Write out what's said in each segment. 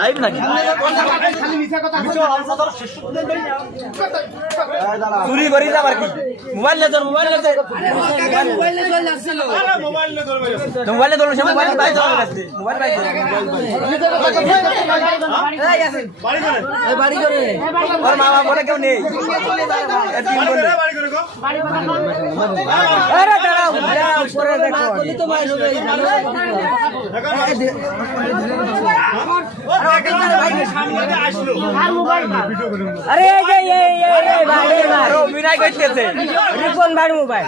live নাকি চুরি করি যাবার কি মোবাইল নে তোর মোবাইল নে মোবাইলে তোর সে মোবাইল পাই যাওয়ার কাছে মোবাইল পাই বাড়ি করে ওর মামা বলে কেউ নেই আরে দাঁড়াও যাও পরে দেখো তো মাই আরে এই ভাই অভিনয় করতেছে কোন ভাই মোবাইল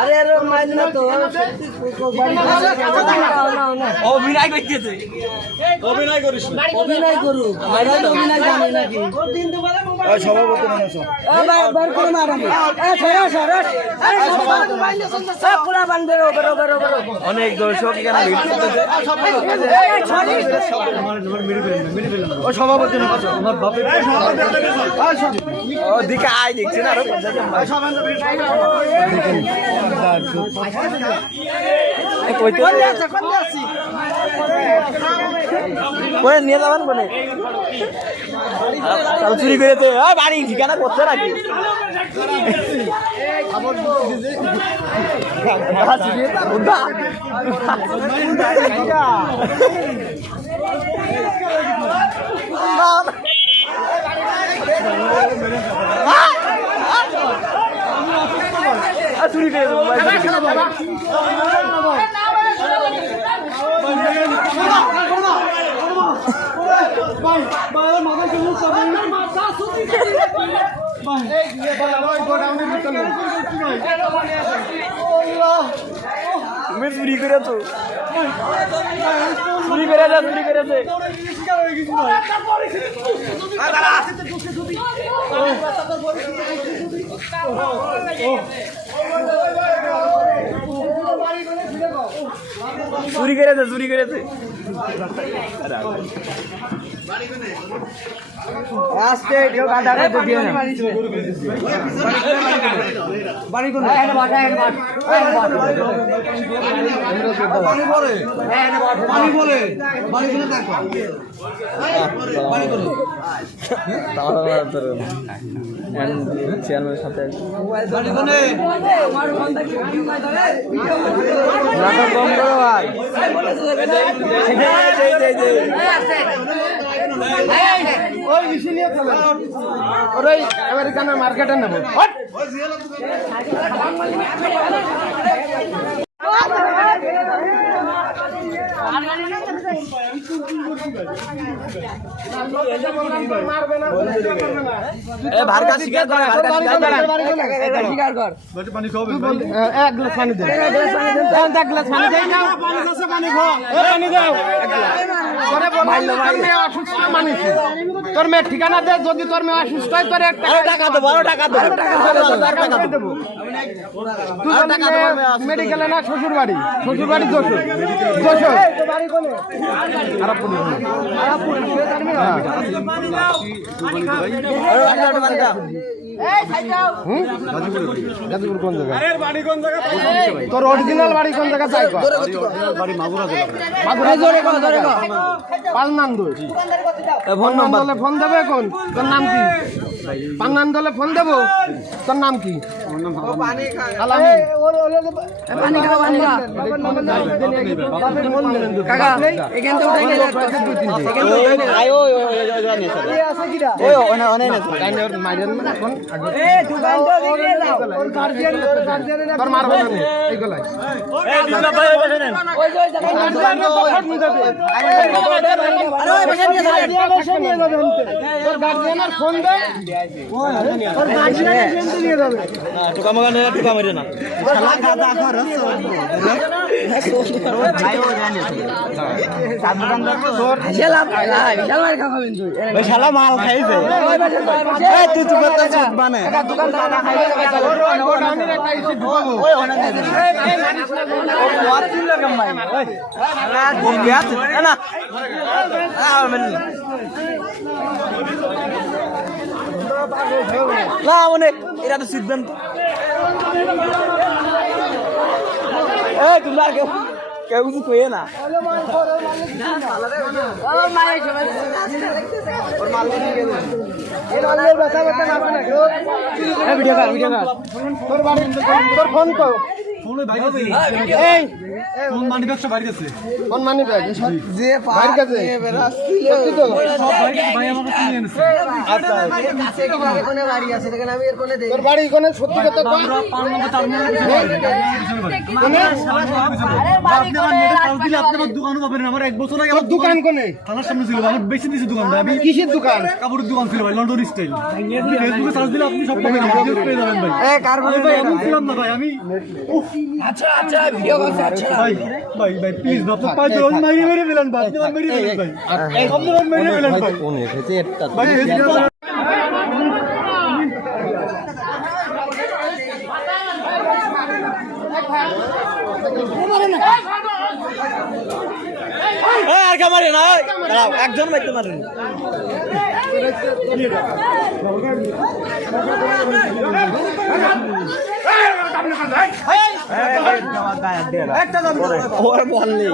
আরে আর মাইল না তো অভিনয় করতেছে অভিনয় করিস অভিনয় করু মাইল তো অভিনয় জানে নাকি ওই সভাপতি মানুষ বার করে মারাবি সরস আরে সব পুরা বান্ধে বড় অনেক দর্শক এখানে ভিড় করতেছে ও সভাপতি না আমার বাপের ও দিকে আই দেখছেন আরো কোন নিয়ে যাবেন কোনে চুরি করেছে বাড়ি ঠিকানা করছে নাকি চুরি করে তুমি চুরি করেছো চুরি করেছে চুরি করেছে চুরি করেছে চুরি করেছে আস্তে কেউ কাটা করে দিও না বাড়ি কোন এখানে বাটা এখানে পানি বলে পানি বলে বাড়ি কোন দেখো বাড়ি কোন তাহলে চেয়ারম্যানের সাথে বাড়ি কোনে আমার ফোন থেকে ভিডিও কল ধরে নাটক কম করো ভাই ওই মিছিল নিয়ে চলে ওই আমেরিকানের মার্কেটে নেব তোর মেয়ের ঠিকানা দে যদি তোর মেয়ে অসুস্থ হয় তোর টাকা দেবো মেডিকেলে না শ্বশুর বাড়ি যশোর গাজীপুর কোন জায়গা তোর অরিজিনাল বাড়ি কোন জায়গা চাই পালনান্দলে ফোন দেবে কোন তোর নাম কি পালনান্দলে ফোন দেবো তোর নাম কি ফোন দে টুকা মগা না টুকা মারে না শালা মাল খাইছে তুই তো মানে না মানে এরা তো সিদ্ধান্ত তোমরা কেউ কিছু কইয়ে না তোর ফোন কর কোন মানি ব্যবসা বাইরে গেছে কোন মানি ব্যাগ যে বাইরে গেছে সত্যি তো সব বাইরে ভাই আমাকে চিনে এনেছে আচ্ছা কাছে কি ভাবে কোনে বাড়ি আছে দেখেন আমি এর কোনে দেই তোর বাড়ি কোনে সত্যি কথা কই আমরা 5 নম্বর টার্মিনাল কোনে আপনি আমার নেটে চার্জ দিলে আপনি আমার দোকানও পাবেন আমার এক বছর আগে আমার দোকান কোনে থানার সামনে ছিল আমার বেশি দিয়েছে দোকানটা আমি কিসের দোকান কাপড়ের দোকান ছিল ভাই লন্ডন স্টাইল ফেসবুকে চার্জ দিলে আপনি সব পাবেন আমার পেয়ে যাবেন ভাই এ কার ভাই আমি ছিলাম না ভাই আমি আচ্ছা আচ্ছা ভিডিও করতে আচ্ছা ভাই ভাই ভাই প্লিজ বাপ পাই তো মাইরে মেরে ফেলেন বাপ আপনি মাইরে ফেলেন ভাই আপনি মাইরে ফেলেন ভাই কোনে খেতে একটা ভাই আর কামারে না দাঁড়াও একজন মারতে পারেন একটা ওর বল নেই